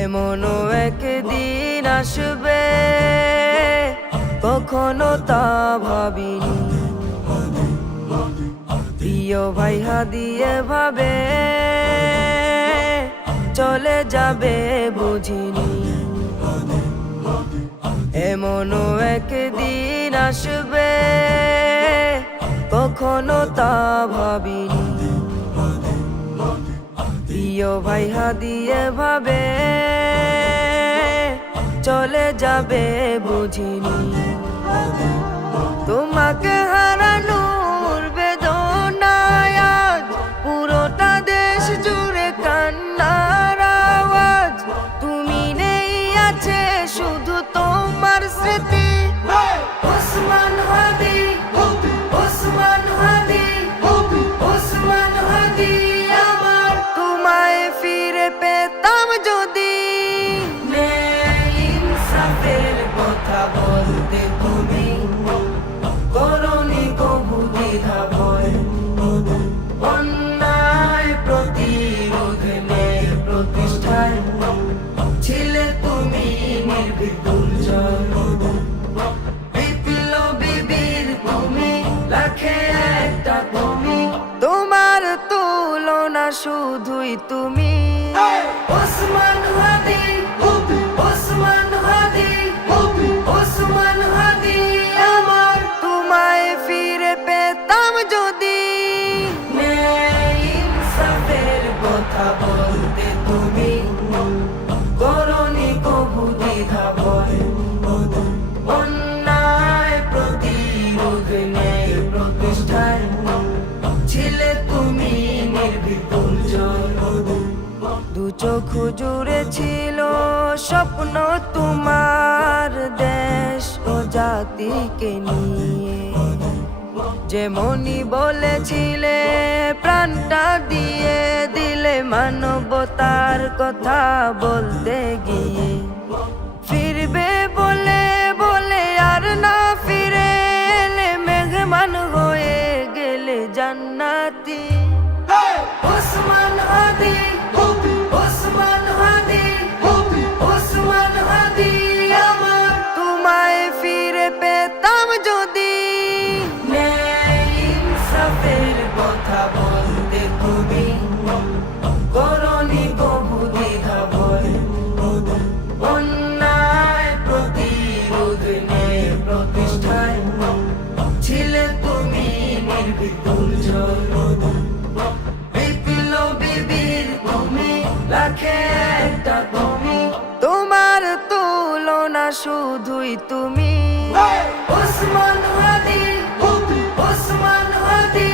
এমনও একদিন আসবে কখনো তা ভাবিনি, প্রিয় ভাই হাদিয়ে ভাবে চলে যাবে বুঝিনি। এমনও একদিন আসবে কখনো তা ভাবিনি, প্রিয় ভাই হাদিয়ে ভাবে চলে যাবে বুঝিনি। তোমাকে হারানোর বেদনায় আজ পুরোটা দেশ জুড়ে কান্নার আওয়াজ। তুমি নেই, আছে শুধু তোমার স্মৃতি। ওসমান হাদি, ওসমান হাদি, ওসমান হাদি আমার। তোমায় ফিরে পেতাম যদি, ইনসাফের কথা বলতে তুমি করনি কবু দ্বিধা ভয়। অন্যায় প্রতিরোধের প্রতিষ্ঠায় ছিলে তুমি নির্ভীক দুর্জয়। বিপ্লবী বীর তুমি, লাখে একটা তুমি, তোমার তুলনা শুধুই তুমি। ওসমান হাদি, ওসমান হাদি, ওসমান হাদি আমার। তোমায় ফিরে পেতাম যদি, ইনসাফের কথা বলতে তুমি করনি কবু দ্বিধা ভয়। অন্যায় প্রতিরোধের প্রতিষ্ঠায় ছিলে তুমি নির্ভীক দুর্জয়। দু চোখ জুড়ে ছিল স্বপ্ন তোমার দেশ ও জাতিকে নিয়ে। যেমনি বলেছিলে প্রাণটা দিয়ে দিলে মানবতার কথা বলতে গিয়ে। ফিরবে বলে বলে আর না ফিরে এলে, মেহমান হয়ে গেলে জান্নাতি। ওসমান হাদি, ওসমান হাদি, ওসমান হাদি আমার। তোমায় ফিরে পেতাম যদি, ইনসাফের কথা বলতে তুমি করনি কবু দ্বিধা ভয়। অন্যায় প্রতিরোধের প্রতিষ্ঠায় ছিলে তুমি নির্ভীক দুর্জয়। বিপ্লবী বীর তুমি, লাখে একটা তুমি, তোমার তুলনা শুধুই তুমি। ওসমান হাদি, ওসমান হাদি।